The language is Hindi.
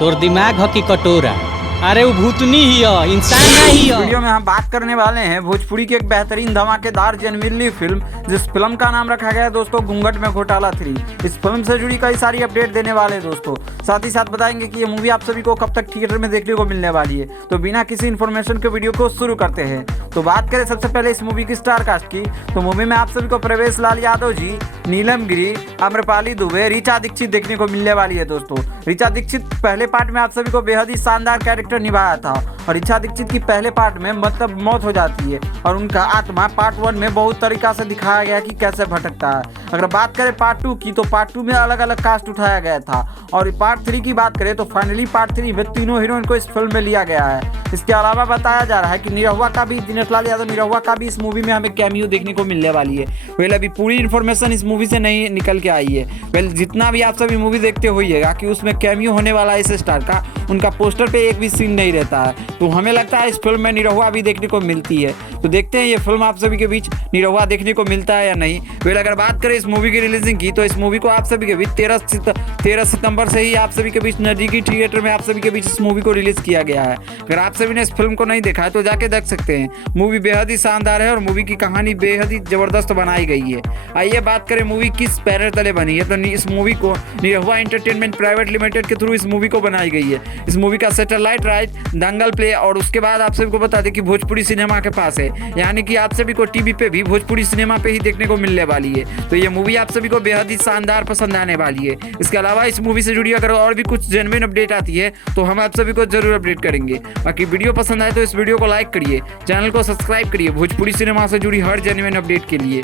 तोर दिमाग ह की कटोरा? अरे वो भूतनी ही है, इंसान नहीं है। वीडियो में हम बात करने वाले हैं भोजपुरी की एक बेहतरीन धमाकेदार जनमिली फिल्म, जिस फिल्म का नाम रखा गया है दोस्तों घूंघट में घोटाला 3। इस फिल्म से जुड़ी कई सारी अपडेट देने वाले हैं दोस्तों। साथ ही साथ बताएंगे कि ये मूवी आप सभी को कब तक थिएटर में देखने को मिलने वाली है। तो बिना किसी इन्फॉर्मेशन के वीडियो को शुरू करते हैं। तो बात करें सबसे पहले इस मूवी की स्टार कास्ट की, तो मूवी में आप सभी को प्रवेश लाल यादव जी, नीलम गिरी, आम्रपाली दुबे, ऋचा दीक्षित देखने को मिलने वाली है दोस्तों। ऋचा दीक्षित पहले पार्ट में आप सभी को बेहद ही शानदार कैरेक्टर निभाया था और ऋचा दीक्षित की पहले पार्ट में मतलब मौत हो जाती है और उनका आत्मा पार्ट 1 में बहुत तरीका से दिखाया गया कि कैसे भटकता है। अगर बात करें पार्ट 2 की, तो पार्ट 2 में अलग अलग कास्ट उठाया गया था और पार्ट 3 की बात करें तो फाइनली पार्ट 3 में तीनों हीरोइन को इस फिल्म में लिया गया है। इसके अलावा बताया जा रहा है कि निरहुआ का भी, दिनेश लाल यादव निरहुआ का भी इस मूवी में हमें कैमियो देखने को मिलने वाली है। वेल अभी पूरी इन्फॉर्मेशन इस मूवी से नहीं निकल के आई है। वेल जितना भी आप सभी मूवी देखते होइएगा कि उसमें कैमियो होने वाला है इस स्टार का, उनका पोस्टर पे एक भी सीन नहीं रहता है। तो हमें लगता है इस फिल्म में निरहुआ भी देखने को मिलती है। तो देखते हैं ये फिल्म आप सभी के बीच निरहुआ देखने को मिलता है या नहीं। वेल अगर बात करें इस मूवी की रिलीजिंग की, तो इस मूवी को आप सभी के बीच 13 सितंबर से ही आप सभी के बीच नजदीकी थिएटर में आप सभी के बीच इस मूवी को रिलीज किया गया है। अगर आप सभी ने इस फिल्म को नहीं देखा है तो जाके देख सकते हैं। मूवी बेहद ही शानदार है और मूवी की कहानी बेहद ही जबरदस्त बनाई गई है। आइए बात करें मूवी किस बैनर तले बनी है। तो इस मूवी को निरहुआ एंटरटेनमेंट प्राइवेट लिमिटेड के थ्रू इस मूवी को बनाई गई है। इस मूवी का सैटेलाइट राइट दंगल प्ले और उसके बाद आप सभी को बता दें कि भोजपुरी सिनेमा के पास है, यानी कि आप सभी को टीवी पे भी भोजपुरी सिनेमा पे ही देखने को मिलने वाली है। तो ये मूवी आप सभी को बेहद ही शानदार पसंद आने वाली है। इसके अलावा इस मूवी से जुड़ी अगर और भी कुछ जेन्युइन अपडेट आती है तो हम आप सभी को जरूर अपडेट करेंगे। बाकी वीडियो पसंद आए तो इस वीडियो को लाइक करिए, चैनल को सब्सक्राइब करिए भोजपुरी सिनेमा से जुड़ी हर जेन्युइन अपडेट के लिए।